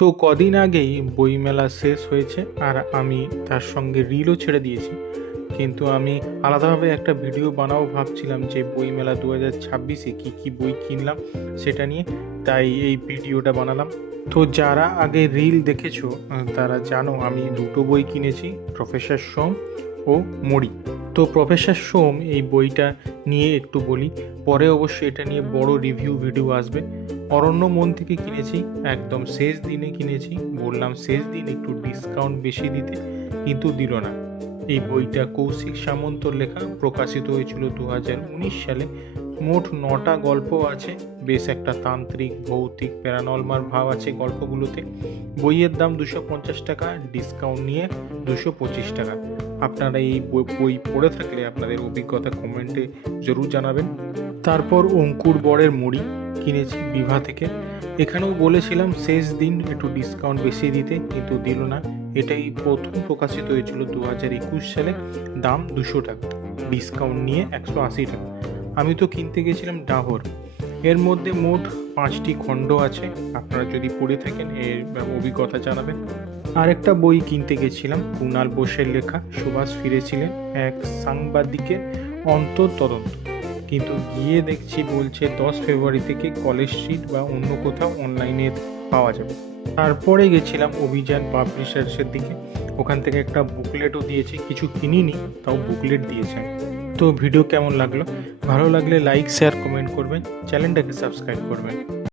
তো কদিন আগেই বইমেলা শেষ হয়েছে আর আমি তার সঙ্গে রিলও ছেড়ে দিয়েছি। কিন্তু আমি আলাদাভাবে একটা ভিডিও বানাবো ভাবছিলাম যে বইমেলা 2026-এ কী কী বই কিনলাম সেটা নিয়ে, তাই এই ভিডিওটা বানালাম। তো যারা আগে রিল দেখেছো তারা জানো আমি দুটো বই কিনেছি, প্রফেসর সোম ও মরি। তো প্রফেসর সোম এই বইটা নিয়ে একটু বলি, পরে অবশ্যই এটা নিয়ে বড় রিভিউ ভিডিও আসবে। অরণ্য মন থেকে কিনেছি, একদম শেষ দিনে কিনেছি, বললাম শেষ দিন একটু ডিসকাউন্ট বেশি দিতে, কিন্তু দিল না। এই বইটা কৌশিক সামন্তর লেখা, প্রকাশিত হয়েছিল 2019 সালে। মোট 9টা গল্প আছে, বেশ একটা তান্ত্রিক ভৌতিক প্যারানর্মাল ভাব আছে গল্পগুলোতে। বইয়ের দাম 250 টাকা, ডিসকাউন্ট নিয়ে 225 টাকা। আপনারা এই বই পড়ে থাকলে আপনাদের অভিজ্ঞতা কমেন্টে জরুর জানাবেন। তারপর অঙ্কুর বরের মুড়ি কিনেছি বিভা থেকে। এখানেও বলেছিলাম শেষ দিন একটু ডিসকাউন্ট বেশি দিতে, কিন্তু দিল না। এটাই প্রথম প্রকাশিত হয়েছিল 2021 সালে, দাম 200 টাকা, ডিসকাউন্ট নিয়ে 180 টাকা। আমি তো কিনতে গেছিলাম ডাহর। এর মধ্যে মোট 5টি খণ্ড আছে, আপনারা যদি পড়ে থাকেন এর অভিজ্ঞতা জানাবেন। আরেকটা বই কিনতে গেছিলাম, কুণাল বোসের লেখা সুভাষ ফিরেছিলেন, এক সাংবাদিকের অন্তর্তদন্ত। কিন্তু গিয়ে দেখছি বলছে 10 ফেব্রুয়ারি থেকে কলেজ স্ট্রিট বা অন্য কোথাও অনলাইনে পাওয়া যাবে। তারপরে গেছিলাম অভিযান পাবলিশার্সের দিকে, ওখান থেকে একটা বুকলেটও দিয়েছে, কিছু কিনিনি তাও বুকলেট দিয়েছে। তো ভিডিও কেমন লাগলো? ভালো লাগলে লাইক শেয়ার কমেন্ট করবেন, চ্যানেলটাকে সাবস্ক্রাইব করবেন।